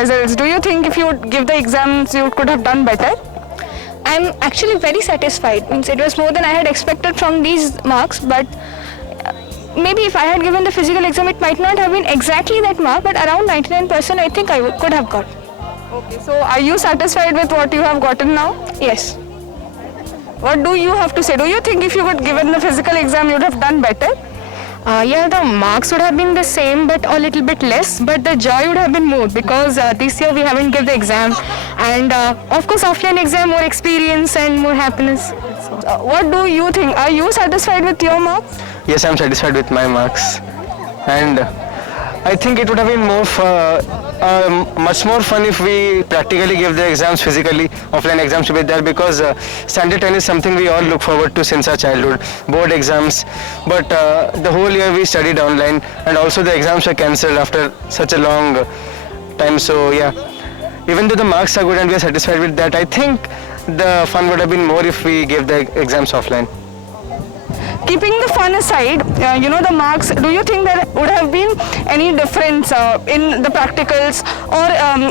results. Do you think if you would give the exams, you could have done better? I'm actually very satisfied. Means it was more than I had expected from these marks, but maybe if I had given the physical exam, it might not have been exactly that mark, but around 99% I think could have got. Okay, so are you satisfied with what you have gotten now? Yes. What do you have to say? Do you think if you had given the physical exam, you would have done better? Yeah, the marks would have been the same but a little bit less, but the joy would have been more because this year we haven't given the exam, and of course offline exam, more experience and more happiness. What do you think? Are you satisfied with your marks? Yes, I'm satisfied with my marks, and I think it would have been much more fun if we practically gave the exams physically. Offline exams to be there because standard 10 is something we all look forward to since our childhood. Board exams, but the whole year we studied online, and also the exams were cancelled after such a long time. So yeah, even though the marks are good and we are satisfied with that, I think the fun would have been more if we gave the exams offline. Keeping the fun aside, the marks, do you think there would have been any difference in the practicals or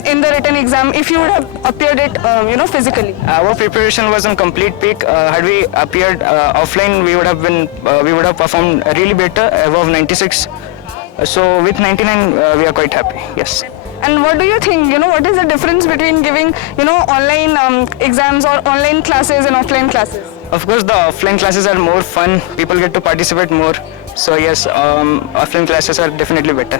in the written exam if you would have appeared it, physically? Our preparation was on complete peak. Had we appeared offline, we would have performed really better, above 96. So with 99, we are quite happy. Yes. And what do you think? What is the difference between giving, online exams or online classes and offline classes? Of course, the offline classes are more fun. People get to participate more. So yes, offline classes are definitely better.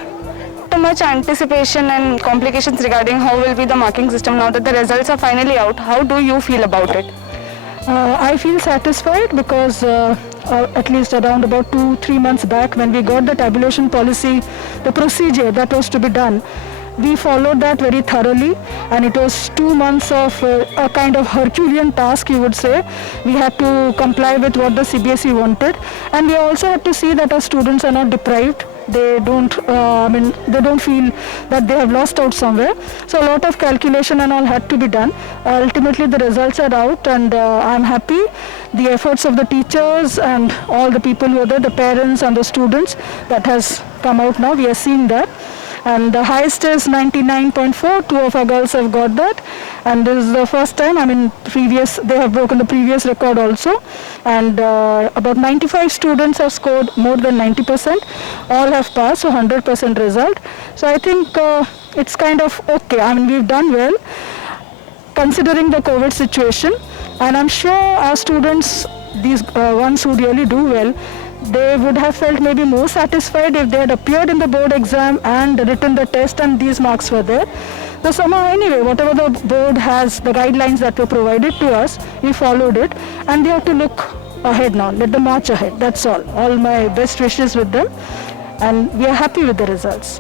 Too much anticipation and complications regarding how will be the marking system now that the results are finally out. How do you feel about it? I feel satisfied because at least around about 2-3 months back when we got the tabulation policy, the procedure that was to be done, we followed that very thoroughly, and it was 2 months of a kind of Herculean task, you would say. We had to comply with what the CBSE wanted, and we also had to see that our students are not deprived. They don't feel that they have lost out somewhere. So a lot of calculation and all had to be done. Ultimately the results are out, and I'm happy. The efforts of the teachers and all the people who are there, the parents and the students, that has come out now. We are seeing that. And the highest is 99.4. 2 of our girls have got that, and this is the first time. They have broken the previous record also, and about 95 students have scored more than 90%. All have passed, so 100% result. So I think it's kind of okay. We've done well considering the COVID situation, and I'm sure our students, these ones who really do well, they would have felt maybe more satisfied if they had appeared in the board exam and written the test and these marks were there. So somehow anyway, whatever the board has, the guidelines that were provided to us, we followed it, and we have to look ahead now, let them march ahead, that's all. All my best wishes with them, and we are happy with the results.